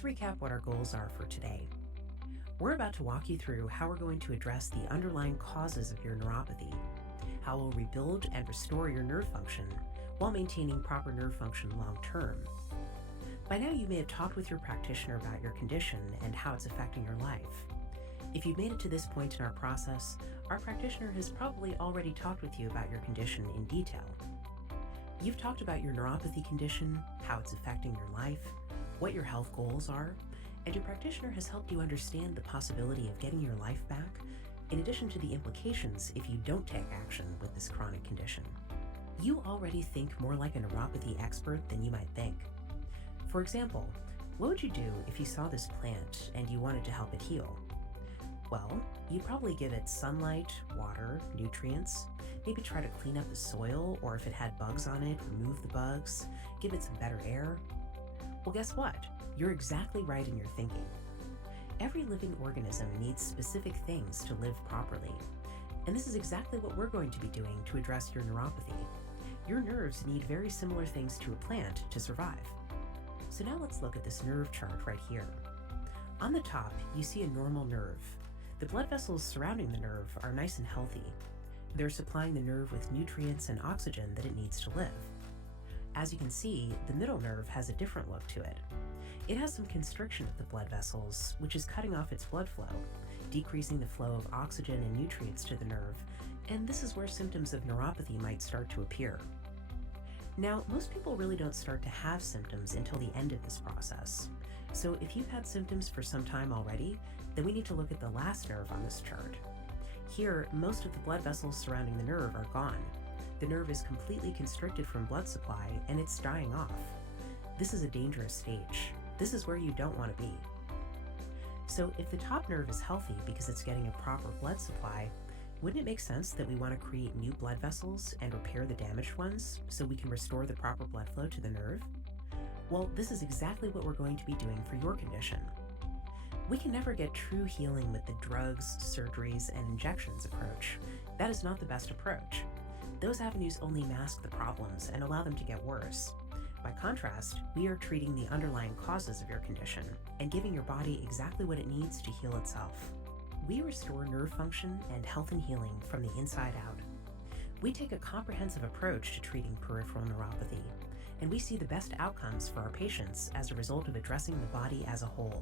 Let's recap what our goals are for today. We're about to walk you through how we're going to address the underlying causes of your neuropathy, how we'll rebuild and restore your nerve function while maintaining proper nerve function long term. By now, you may have talked with your practitioner about your condition and how it's affecting your life. If you've made it to this point in our process, our practitioner has probably already talked with you about your condition in detail. You've talked about your neuropathy condition, how it's affecting your life, what your health goals are, and your practitioner has helped you understand the possibility of getting your life back, in addition to the implications if you don't take action with this chronic condition. You already think more like a neuropathy expert than you might think. For example, what would you do if you saw this plant and you wanted to help it heal? Well, you'd probably give it sunlight, water, nutrients, maybe try to clean up the soil, or if it had bugs on it, remove the bugs, give it some better air. Well, guess what? You're exactly right in your thinking. Every living organism needs specific things to live properly, and this is exactly what we're going to be doing to address your neuropathy. Your nerves need very similar things to a plant to survive. So now let's look at this nerve chart right here. On the top, you see a normal nerve. The blood vessels surrounding the nerve are nice and healthy. They're supplying the nerve with nutrients and oxygen that it needs to live. As you can see, the middle nerve has a different look to it. It has some constriction of the blood vessels, which is cutting off its blood flow, decreasing the flow of oxygen and nutrients to the nerve, and this is where symptoms of neuropathy might start to appear. Now, most people really don't start to have symptoms until the end of this process. So if you've had symptoms for some time already, then we need to look at the last nerve on this chart. Here, most of the blood vessels surrounding the nerve are gone. The nerve is completely constricted from blood supply and it's dying off. This is a dangerous stage. This is where you don't want to be. So if the top nerve is healthy because it's getting a proper blood supply, wouldn't it make sense that we want to create new blood vessels and repair the damaged ones so we can restore the proper blood flow to the nerve? Well, this is exactly what we're going to be doing for your condition. We can never get true healing with the drugs, surgeries, and injections approach. That is not the best approach. Those avenues only mask the problems and allow them to get worse. By contrast, we are treating the underlying causes of your condition and giving your body exactly what it needs to heal itself. We restore nerve function and health and healing from the inside out. We take a comprehensive approach to treating peripheral neuropathy, and we see the best outcomes for our patients as a result of addressing the body as a whole.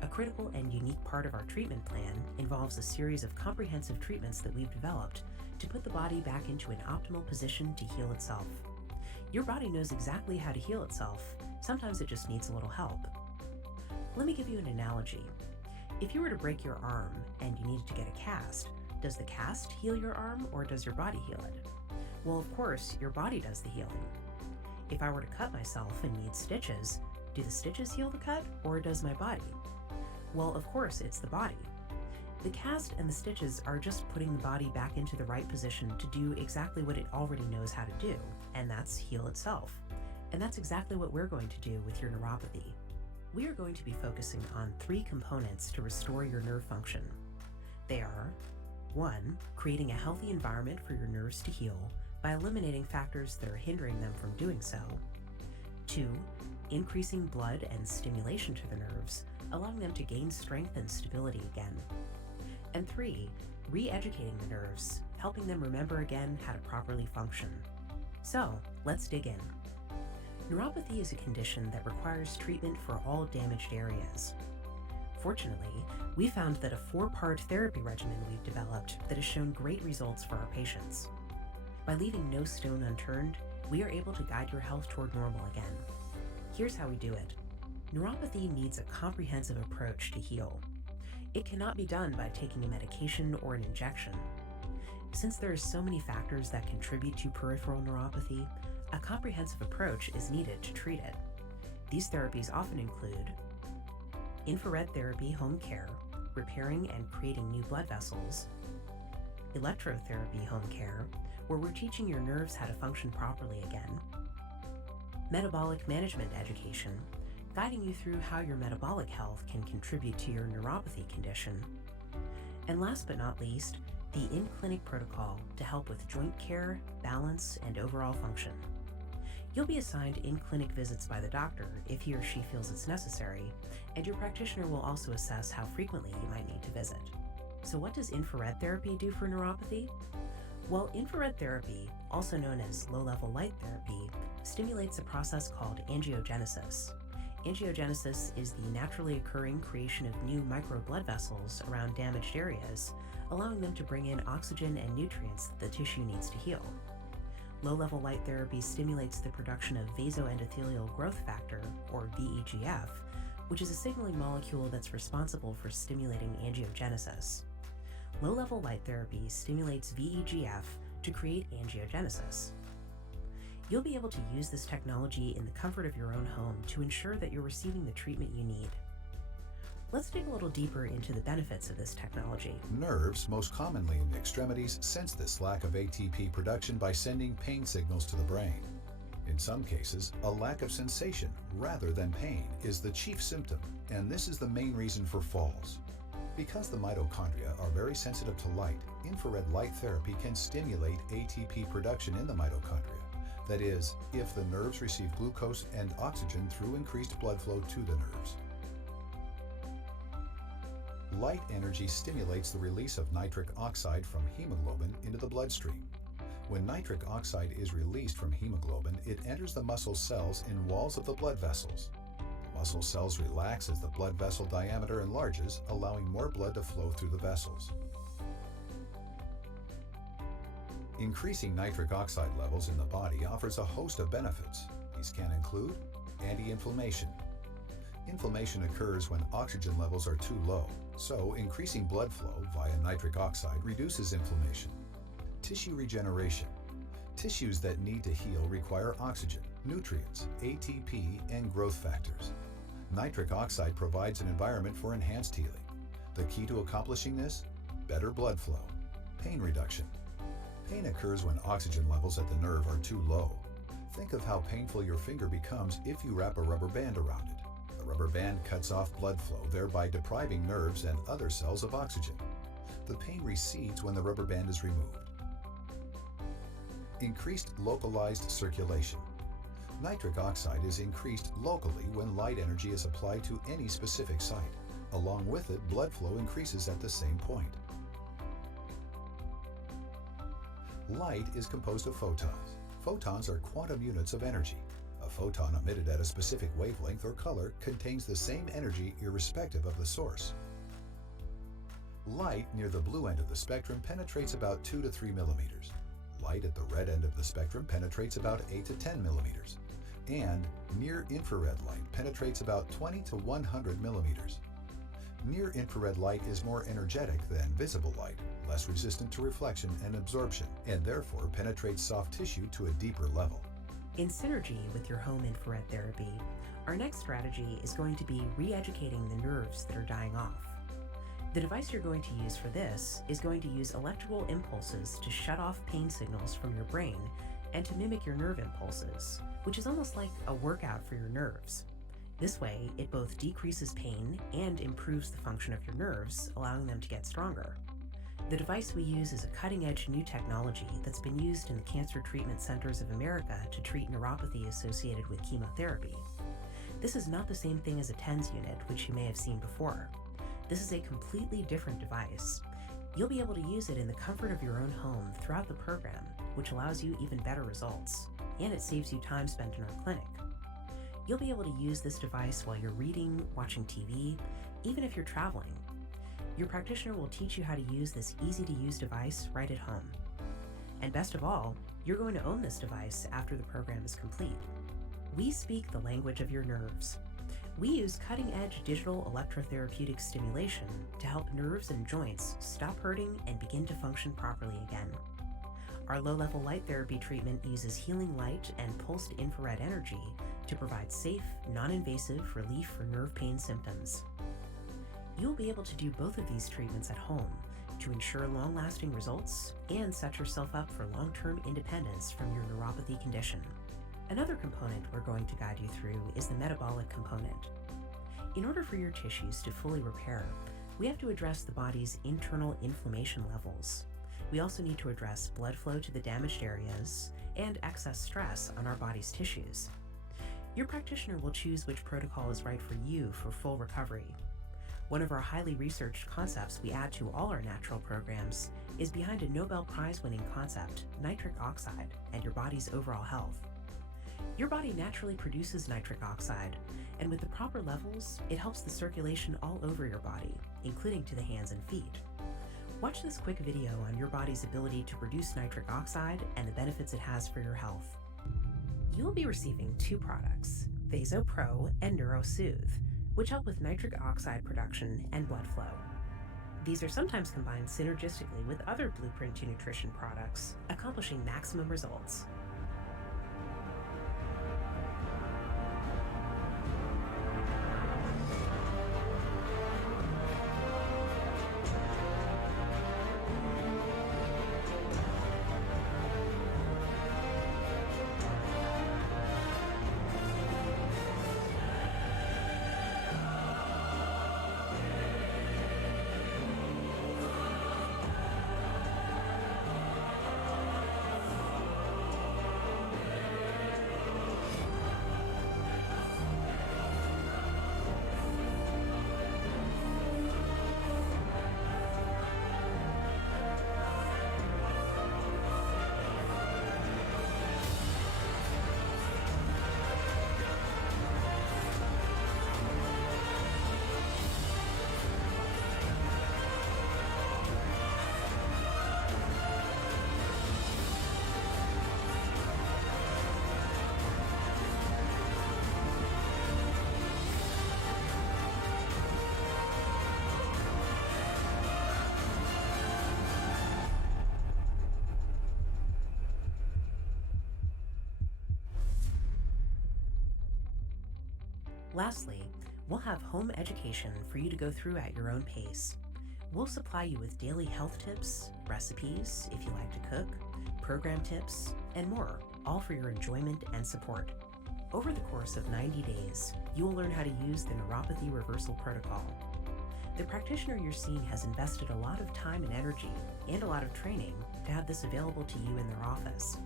A critical and unique part of our treatment plan involves a series of comprehensive treatments that we've developed to put the body back into an optimal position to heal itself. Your body knows exactly how to heal itself. Sometimes it just needs a little help. Let me give you an analogy. If you were to break your arm and you needed to get a cast, does the cast heal your arm or does your body heal it? Well, of course, your body does the healing. If I were to cut myself and need stitches, do the stitches heal the cut or does my body? Well, of course, it's the body. The cast and the stitches are just putting the body back into the right position to do exactly what it already knows how to do, and that's heal itself. And that's exactly what we're going to do with your neuropathy. We are going to be focusing on 3 components to restore your nerve function. They are 1. Creating a healthy environment for your nerves to heal by eliminating factors that are hindering them from doing so. 2. Increasing blood and stimulation to the nerves, allowing them to gain strength and stability again. And 3. Re-educating the nerves, helping them remember again how to properly function. So, let's dig in. Neuropathy is a condition that requires treatment for all damaged areas. Fortunately, we found that a 4-part therapy regimen we've developed that has shown great results for our patients. By leaving no stone unturned, we are able to guide your health toward normal again. Here's how we do it. Neuropathy needs a comprehensive approach to heal. It cannot be done by taking a medication or an injection. Since there are so many factors that contribute to peripheral neuropathy, a comprehensive approach is needed to treat it. These therapies often include infrared therapy home care, repairing and creating new blood vessels, electrotherapy home care, where we're teaching your nerves how to function properly again, metabolic management education, guiding you through how your metabolic health can contribute to your neuropathy condition, and last but not least, the in-clinic protocol to help with joint care, balance, and overall function. You'll be assigned in-clinic visits by the doctor if he or she feels it's necessary, and your practitioner will also assess how frequently you might need to visit. So what does infrared therapy do for neuropathy? Well, infrared therapy, also known as low-level light therapy, stimulates a process called angiogenesis. Angiogenesis is the naturally occurring creation of new micro blood vessels around damaged areas, allowing them to bring in oxygen and nutrients that the tissue needs to heal. Low-level light therapy stimulates the production of vasoendothelial growth factor, or VEGF, which is a signaling molecule that's responsible for stimulating angiogenesis. Low-level light therapy stimulates VEGF to create angiogenesis. You'll be able to use this technology in the comfort of your own home to ensure that you're receiving the treatment you need. Let's dig a little deeper into the benefits of this technology. Nerves, most commonly in the extremities, sense this lack of ATP production by sending pain signals to the brain. In some cases, a lack of sensation rather than pain is the chief symptom, and this is the main reason for falls. Because the mitochondria are very sensitive to light, infrared light therapy can stimulate ATP production in the mitochondria. That is, if the nerves receive glucose and oxygen through increased blood flow to the nerves. Light energy stimulates the release of nitric oxide from hemoglobin into the bloodstream. When nitric oxide is released from hemoglobin, it enters the muscle cells and walls of the blood vessels. The muscle cells relax as the blood vessel diameter enlarges, allowing more blood to flow through the vessels. Increasing nitric oxide levels in the body offers a host of benefits. These can include anti-inflammation. Inflammation occurs when oxygen levels are too low, so increasing blood flow via nitric oxide reduces inflammation. Tissue regeneration. Tissues that need to heal require oxygen, nutrients, ATP, and growth factors. Nitric oxide provides an environment for enhanced healing. The key to accomplishing this? Better blood flow. Pain reduction. Pain occurs when oxygen levels at the nerve are too low. Think of how painful your finger becomes if you wrap a rubber band around it. The rubber band cuts off blood flow, thereby depriving nerves and other cells of oxygen. The pain recedes when the rubber band is removed. Increased localized circulation. Nitric oxide is increased locally when light energy is applied to any specific site. Along with it, blood flow increases at the same point. Light is composed of photons. Photons are quantum units of energy. A photon emitted at a specific wavelength or color contains the same energy irrespective of the source. Light near the blue end of the spectrum penetrates about 2 to 3 millimeters. Light at the red end of the spectrum penetrates about 8 to 10 millimeters. And near-infrared light penetrates about 20 to 100 millimeters. Near-infrared light is more energetic than visible light, less resistant to reflection and absorption, and therefore penetrates soft tissue to a deeper level. In synergy with your home infrared therapy, our next strategy is going to be re-educating the nerves that are dying off. The device you're going to use for this is going to use electrical impulses to shut off pain signals from your brain and to mimic your nerve impulses, which is almost like a workout for your nerves. This way, it both decreases pain and improves the function of your nerves, allowing them to get stronger. The device we use is a cutting-edge new technology that's been used in the Cancer Treatment Centers of America to treat neuropathy associated with chemotherapy. This is not the same thing as a TENS unit, which you may have seen before. This is a completely different device. You'll be able to use it in the comfort of your own home throughout the program, which allows you even better results, and it saves you time spent in our clinic. You'll be able to use this device while you're reading, watching TV, even if you're traveling. Your practitioner will teach you how to use this easy-to-use device right at home. And best of all, you're going to own this device after the program is complete. We speak the language of your nerves. We use cutting-edge digital electrotherapeutic stimulation to help nerves and joints stop hurting and begin to function properly again. Our low-level light therapy treatment uses healing light and pulsed infrared energy to provide safe, non-invasive relief for nerve pain symptoms. You'll be able to do both of these treatments at home to ensure long-lasting results and set yourself up for long-term independence from your neuropathy condition. Another component we're going to guide you through is the metabolic component. In order for your tissues to fully repair, we have to address the body's internal inflammation levels. We also need to address blood flow to the damaged areas and excess stress on our body's tissues. Your practitioner will choose which protocol is right for you for full recovery. One of our highly researched concepts we add to all our natural programs is behind a Nobel Prize-winning concept, nitric oxide, and your body's overall health. Your body naturally produces nitric oxide, and with the proper levels, it helps the circulation all over your body, including to the hands and feet. Watch this quick video on your body's ability to produce nitric oxide and the benefits it has for your health. You will be receiving 2 products, Vaso Pro and NeuroSoothe, which help with nitric oxide production and blood flow. These are sometimes combined synergistically with other Blueprint to Nutrition products, accomplishing maximum results. Lastly, we'll have home education for you to go through at your own pace. We'll supply you with daily health tips, recipes if you like to cook, program tips, and more, all for your enjoyment and support. Over the course of 90 days, you will learn how to use the Neuropathy Reversal Protocol. The practitioner you're seeing has invested a lot of time and energy and a lot of training to have this available to you in their office.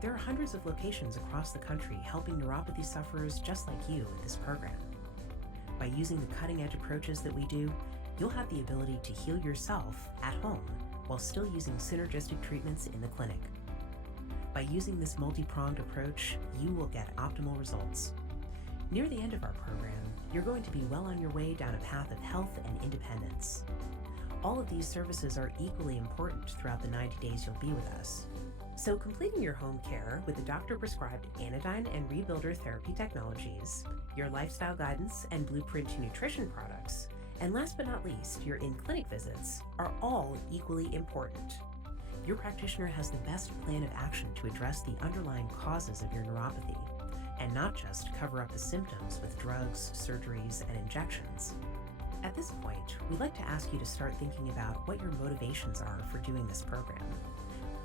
There are hundreds of locations across the country helping neuropathy sufferers just like you with this program. By using the cutting-edge approaches that we do, you'll have the ability to heal yourself at home while still using synergistic treatments in the clinic. By using this multi-pronged approach, you will get optimal results. Near the end of our program, you're going to be well on your way down a path of health and independence. All of these services are equally important throughout the 90 days you'll be with us. So completing your home care with the doctor-prescribed anodyne and rebuilder therapy technologies, your lifestyle guidance and Blueprint to Nutrition products, and last but not least, your in-clinic visits are all equally important. Your practitioner has the best plan of action to address the underlying causes of your neuropathy, and not just cover up the symptoms with drugs, surgeries, and injections. At this point, we'd like to ask you to start thinking about what your motivations are for doing this program.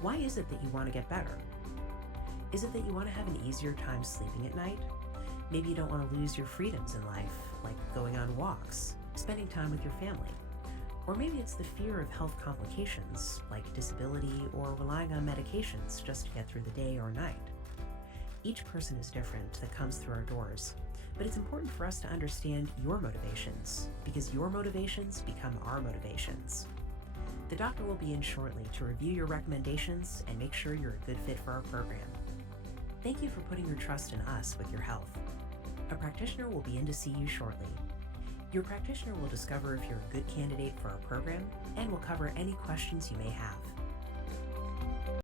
Why is it that you want to get better? Is it that you want to have an easier time sleeping at night? Maybe you don't want to lose your freedoms in life, like going on walks, spending time with your family. Or maybe it's the fear of health complications, like disability or relying on medications just to get through the day or night. Each person is different that comes through our doors, but it's important for us to understand your motivations, because your motivations become our motivations. The doctor will be in shortly to review your recommendations and make sure you're a good fit for our program. Thank you for putting your trust in us with your health. A practitioner will be in to see you shortly. Your practitioner will discover if you're a good candidate for our program and will cover any questions you may have.